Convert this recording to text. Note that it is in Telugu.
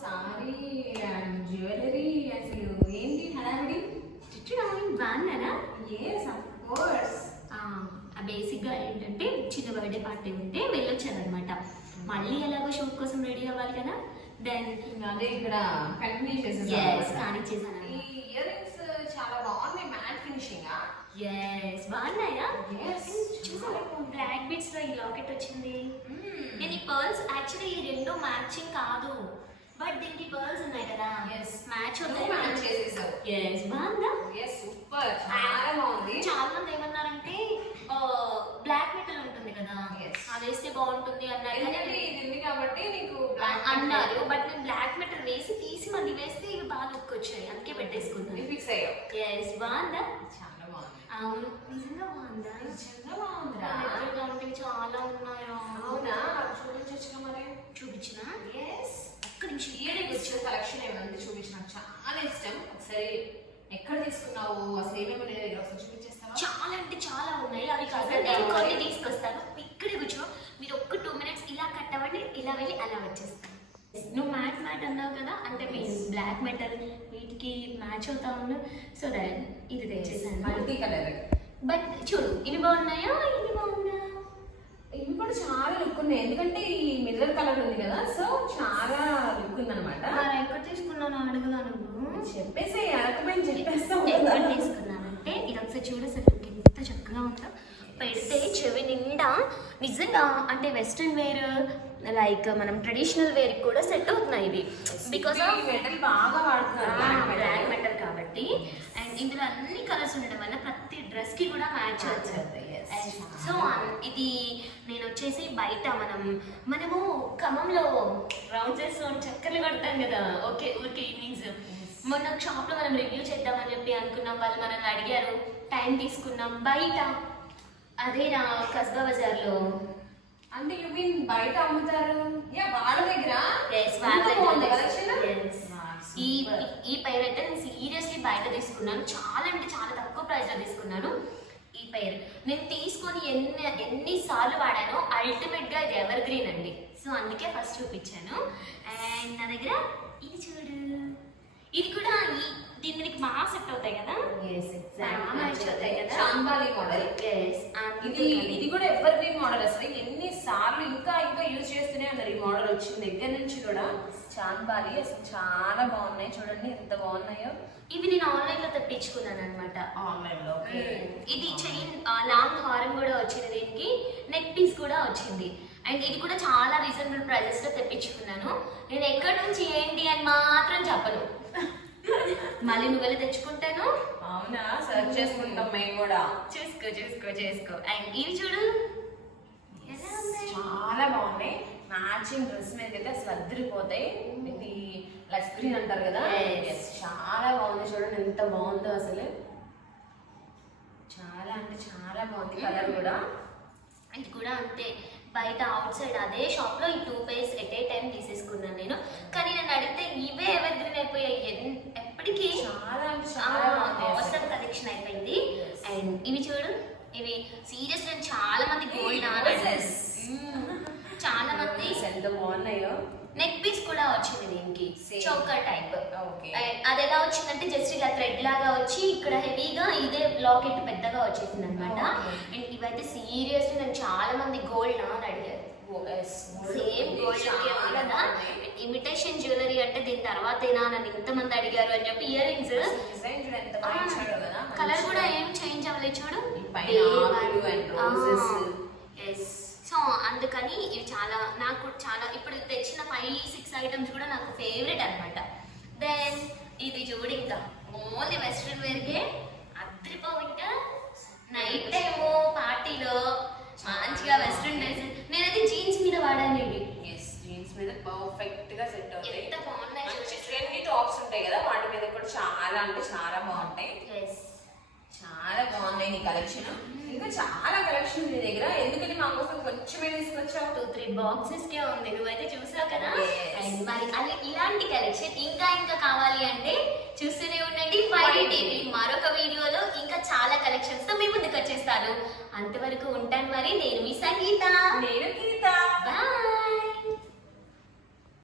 సారీ జ్యువెలరీ అసలు ఏంటి హడావిడి? బాగున్నారా? ఎస్ అఫ్ కోర్స్ బేసిక్గా ఏంటంటే చిన్న బర్త్డే పార్టీ ఉంటే వెళ్ళొచ్చాను అనమాట మళ్ళీ ఎలాగో షూట్ కోసం రెడీ అవ్వాలి కదా? దెన్ అదే ఇక్కడ కంటిన్యూ ఎస్ చేసేసాను కానిచ్చేసాను ఈ ఇయర్ రింగ్స్ చాలా బాగున్నాయి మ్యాట్ ఫినిషింగ్ ఎస్ బాగున్నాయా. చూసారా బ్లాక్ బీట్స్లో ఈ లాకెట్ వచ్చింది? నేను ఈ పర్ల్స్ యాక్చువల్లీ ఈ రెండు మ్యాచింగ్ కాదు. బట్ దీనికి పర్ల్స్ ఉన్నాయి కదా. Yes. మ్యాచ్ మ్యాచ్ అవుతాయి. చేసేసావు. ఎస్ బాగుందా? ఎస్ సూపర్ చాలా బాగుంది. చాలా మంది ఏమన్నారంటే బ్లాక్ మెటల్ ఉంటుంది కదా. Yes. అది వేస్తే బాగుంటుంది అన్నారు. ఇది ఉంది కాబట్టి నీకు అన్నారు. బట్ నేను బ్లాక్ మెటల్ వేసి తీసి మళ్ళీ వేస్తే ఇవి బాగా లుక్ వచ్చాయి. అందుకే పెట్టేసుకుంటాను ఫిక్స్ అయ్యావు. ఎస్ బాగుందా? చాలా బాగుంది. అవును. నిజంగా బాగుందా? నిజంగా కావాలంటే చాలా ఉన్నాయా? అవునా? నాకు చూపించొచ్చుగా మరి? చూపించిన? ఎస్ ఒక్క నిమిషం ఇయర్ రింగ్స్ కలెక్షన్ ఏమైనా ఉంది చూపించు. నాకు చాలా ఇష్టం. ఒకసారి ఎక్కడ తీసుకున్నావు? అసలు ఏమేమి ఉన్నాయి దగ్గర ఒకసారి చూపించేస్తావా? చాలా అంటే చాలా ఉన్నాయి. అవి కాదు. నేను కొన్ని. తీసుకొస్తాను. ఇక్కడే కూర్చో. మీరు ఒక్క టూ మినిట్స్ ఇలా కట్టవండి ఇలా వెళ్ళి అలా వచ్చేస్తాను. నువ్వు మ్యాట్ మ్యాట్ అన్నావు కదా? అంటే మీ బ్లాక్ మెటల్ వీటికి మ్యాచ్ అవుతా ఉన్నా సో దట్ ఇది తెచ్చేసాను. మల్టీ కలర్ బట్ చూడు ఇవి బాగున్నాయా? ఇవి బాగున్నా ఇవి కూడా చాలా లుక్ ఉన్నాయి. ఎందుకంటే ఈ మిర్రర్ కలర్ ఉంది కదా. సో చాలా మరి ఎక్కడ తీసుకున్నాను అడగదా నువ్వు? చెప్పేసి అరకపోయి చెప్పేస్తావు. ఎక్కడ తీసుకున్నానంటే ఇది ఒకసారి చూడేసరికి ఎంత చక్కగా ఉందో. పెడితే చెవి నిండా నిజంగా అంటే వెస్ట్రన్ వేర్ లైక్ మనం ట్రెడిషనల్ వేర్ కూడా సెట్ అవుతున్నాయి ఇవి. బికాస్ ఆఫ్ మెటల్ బాగా వాడుతున్నారు బ్లాక్ మెటల్ కాబట్టి. అండ్ ఇందులో అన్ని కలర్స్ ఉండడం వల్ల ప్రతి డ్రెస్కి కూడా మ్యాచ్ అవుతుంది. సో ఇది నేను వచ్చేసి బయట మనం మనము ఖమ్మంలో రౌండ్ చేస్తూ చక్కర్లు కొడతాం కదా. ఓకే ఊరికే ఈవినింగ్స్. మొన్న షాప్లో మనం రివ్యూ చేద్దామని చెప్పి అనుకున్నాం. వాళ్ళు మనల్ని అడిగారు టైం తీసుకున్నాం. బయట అదే నా కస్బా బజార్లో. అంటే యు మీన్ బయట అమ్ముతారు? యా వాళ్ళ దగ్గర? Yes, వాళ్ళ దగ్గర ఈ. ఈ పైర్ అయితే నేను సీరియస్లీ బయట తీసుకున్నాను. చాలా అంటే చాలా తక్కువ ప్రైస్లో తీసుకున్నాను. ఈ పైర్. నేను తీసుకొని ఎన్ని ఎన్నిసార్లు వాడానో అల్టిమేట్గా ఇది ఎవర్ గ్రీన్ అండి. సో అందుకే ఫస్ట్ చూపించాను. అండ్ నా దగ్గర ఇది చూడు. ఇది కూడా ఈ దీని మీదకి బాగా సెట్ అవుతాయి కదా? చాంబాలి మోడల్ ఇది ఇది కూడా ఎవర్ గ్రీన్ మోడల్ అసలు. ఎన్ని సార్లు ఇంకా ఇంకా యూజ్ చేస్తూనే ఉన్నారు ఈ మోడల్ వచ్చిన దగ్గర నుంచి కూడా చాంబాలి అసలు చాలా బాగున్నాయి. చూడండి ఎంత బాగున్నాయో. ఇవి నేను ఆన్లైన్లో తెప్పించుకున్నాను అనమాట ఆన్లైన్లో ఇది చైన్ లాంగ్ హారం కూడా వచ్చింది దీనికి. నెక్ పీస్ కూడా వచ్చింది. అండ్ ఇది కూడా చాలా రీజనబుల్ ప్రైజెస్లో తెప్పించుకున్నాను. నేను ఎక్కడి నుంచి ఏంటి అని మాత్రం చెప్పను. మళ్ళీ నువ్వు వెళ్ళి తెచ్చుకుంటాను. అవునా? సర్చ్ చేసుకుంటాం మేము కూడా. చూసుకో చూసుకో చేసుకో. అండ్ ఇవి చూడు? చాలా బాగున్నాయి. మ్యాచింగ్ డ్రెస్ మీద అయితే అసలు అద్దరిపోతాయి. ఇది లక్స్ గ్రీన్ అంటారు కదా? చాలా బాగుంది చూడండి ఎంత బాగుందో అసలు. చాలా అంటే చాలా బాగుంది కలర్ కూడా. ఇది కూడా అంతే బయట అవుట్ సైడ్ అదే షాప్లో ఈ two piece at a time తీసేసుకున్నాను నేను. కానీ నన్ను అడిగితే ఇవే ఎవర్ గ్రీన్ అయిపోయాయి ఎప్పటికీ చాలా చాలా. అవసరం కలెక్షన్ అయిపోయింది. అండ్ ఇవి చూడు ఇవి సీరియస్ నేను చాలా మంది గోల్డ్ Roses. చాలా మంది ఎంత బాగున్నాయో. నెక్ పీస్ కూడా వచ్చింది దీనికి. చౌకర్ టైప్ అది ఎలా వచ్చిందంటే జస్ట్ ఇలా థ్రెడ్ లాగా వచ్చి ఇక్కడ హెవీగా ఇదే లాకెట్ పెద్దగా వచ్చేసింది అనమాట. అండ్ ఇవైతే సీరియస్లీ నేను చాలా మంది గోల్డ్ అని అడిగారు. సేమ్ గోల్డ్ కదా. ఇమిటేషన్ జ్యువెలరీ అంటే దీని తర్వాతేనా నన్ను ఇంతమంది అడిగారు అని చెప్పి ఇయర్ రింగ్స్ కలర్ కూడా ఏం చేంజ్ అవ్వలేదు చూడు ఈ పైన ఆకులు and roses. ఎస్ సో అందుకని ఇవి చాలా నాకు చాలా ఇప్పుడు తెచ్చిన ఫైవ్ సిక్స్ ఐటమ్స్ కూడా నాకు ఫేవరెట్ అన్నమాట. దెన్ ఇది చూడు ఇంకా. ఓన్లీ వెస్ట్రన్ వేర్కే అద్రిపోవు ఇంకా నైట్ టైము పార్టీలో మంచిగా వెస్ట్రన్ డ్రెస్ నేనైతే జీన్స్ మీద వాడాను ఇవి ఎస్ జీన్స్ మీద పర్ఫెక్ట్గా సెట్ అవుతాయి. ఎంత బాగున్నాయి ట్రెండీ టాప్స్ ఉంటాయి కదా వాటి మీద కూడా చాలా అంటే చాలా బాగుంటాయి. చాలా బాగున్నాయి నీ కలెక్షన్ ఇంకా చాలా కలెక్షన్ ఉంది దగ్గర. ఎందుకంటే మా కోసం కొంచెమే తీసుకొచ్చావు. టూ త్రీ బాక్సెస్ కే ఉంది. నువ్వైతే చూసావు కదా? మరి అలా ఇలాంటి కలెక్షన్ ఇంకా ఇంకా కావాలి అంటే చూస్తూనే ఉండండి. వైటీ టీవీ మరొక వీడియోలో ఇంకా చాలా కలెక్షన్స్తో మీ ముందుకు వచ్చేస్తాను. అంతవరకు ఉంటాను మరి. నేను మీ సంగీత. నేను గీత. బాయ్